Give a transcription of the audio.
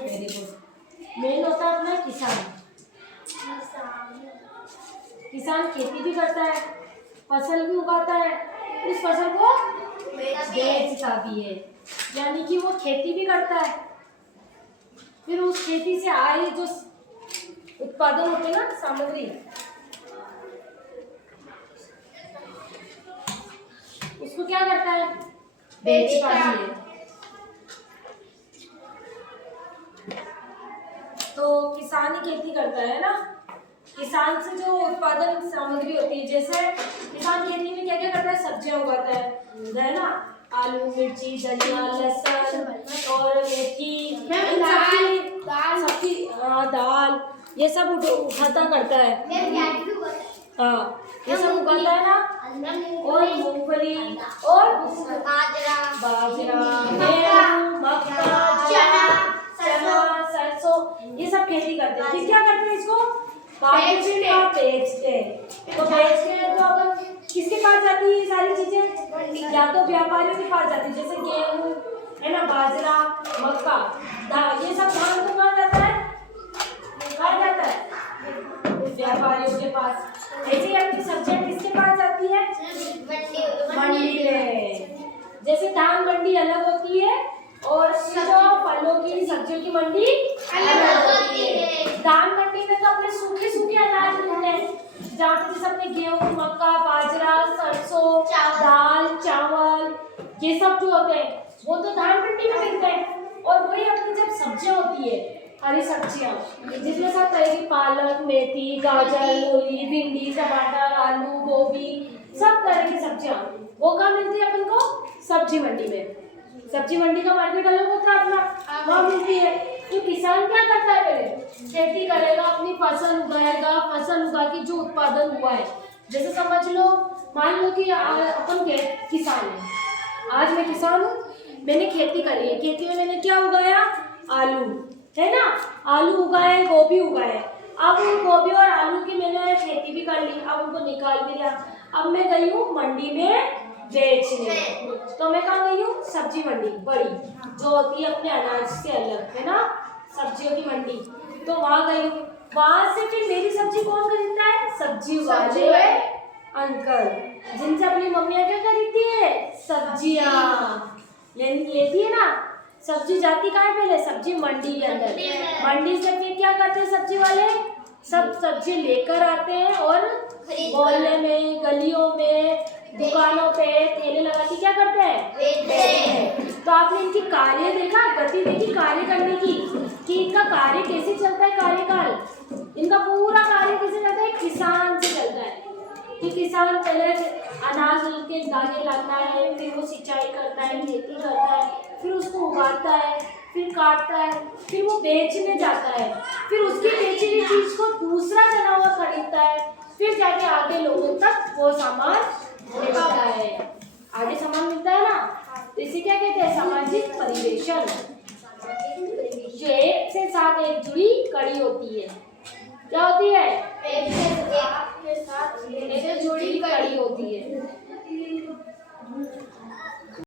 Very good. Main होता है अपना किसान। किसान खेती भी करता है, फसल भी उगाता है, उस फसल को बेचता भी है, यानी कि वो खेती भी करता है। फिर उस खेती से आए जो उत्पादन होते हैं ना, सामग्री, उसको क्या करता है? बेचता भी है। तो किसान ही खेती करता है ना। किसान से जो उत्पादन सामग्री होती है, जैसे किसान खेती में क्या क्या करता है? सब्जियां उगाता है ना, आलू, मिर्ची, धनिया, लहसुन और मेथी, सबकी दाल, ये सब उगाता करता है। हाँ, ये सब उगाता है ना। और मूंगफली और बाजरा, गेहूं, मक्का, चना, सरसों, ये सब खेती करते हैं। फिर क्या करते हैं? इसको बेचते हैं। तो बेचते हैं तो अपन किसके पास जाती है ये सारी चीजें? या तो व्यापारियों के पास जाती है, जैसे गेहूं है ना, बाजरा, मक्का, दाल, ये सब धान को कहाँ जाता है? कहाँ जाता है? व्यापारियों के पास। ऐसे ही अपनी सब्जियां किसके पास जाती है? मंडी में। जैसे धान मंडी अलग होती है और जो फलों की, सब्जियों की मंडी अलग होती है। धान मंडी में तो अपने सूखे सूखे अनाज मिलते हैं, जहाँ पे जैसे अपने गेहूं, मक्का, बाजरा, सरसों, दाल, चावल, ये सब जो होते हैं वो तो धान मंडी में मिलते हैं। और वही अपनी जब सब्जियां होती है, हरी सब्जियां, जिसमें सब तरह की पालक, मेथी, गाजर, मूली, भिंडी, टमाटर, आलू, गोभी, सब तरह की सब्जियां, वो कहाँ मिलती है अपन को? सब्जी मंडी में। सब्जी मंडी का मार्केट अलग होता है अपना, वहाँ मिलती है। तो किसान क्या करता है? पहले खेती करेगा, अपनी फसल उगाएगा, फसल उगा के जो उत्पादन हुआ है, जैसे समझ लो, मान लो कि अपन किसान है। आज मैं किसान हूँ, मैंने खेती करी है। खेती में मैंने क्या उगाया? आलू, है ना, आलू उगाए, गोभी उगाए। अब उन गोभी और आलू की मैंने खेती भी कर ली, अब उनको निकाल भी लिया। अब मैं गई हूँ मंडी में बेचने। तो मैं कहाँ गई हूँ? सब्जी मंडी, बड़ी जो होती है अपने अनाज से अलग, है ना, सब्जियों की मंडी। तो वहाँ गई हूँ। वहाँ से फिर मेरी सब्जी कौन खरीदता है? सब्जी वाले अंकल, जिनसे अपनी मम्मियाँ क्या खरीदती है? सब्जियाँ लेती है ना। सब्जी जाती कहाँ है? पहले सब्जी मंडी के अंदर। मंडी से फिर क्या करते हैं सब्जी वाले? सब सब्जी लेकर आते हैं और मोहल्ले में, गलियों में, दुकानों पे ठेले लगा के क्या करते हैं? बेचते हैं। तो आपने इनकी कार्य देखा, गति देखी कार्य करने की, कि इनका कार्य कैसे चलता है? कार्यकाल इनका पूरा कार्य कैसे चलता है? किसान से चलता है। कि किसान पहले अनाज के दाने लाता है, फिर वो सिंचाई करता है, खेती करता है, फिर उसको उगाता है, फिर काटता है, फिर वो बेचने जाता है, फिर उसकी बेची हुई चीज को दूसरा जना हुआ खरीदता है, फिर जाके आगे लोगों तक वो सामान मिलता है। आगे सामान मिलता है ना, तो इसे क्या कहते हैं? सामाजिक परिवेशन। जो एक से साथ एक जुड़ी कड़ी होती है। क्या होती है? एक से जुड़ी कड़ी होती है।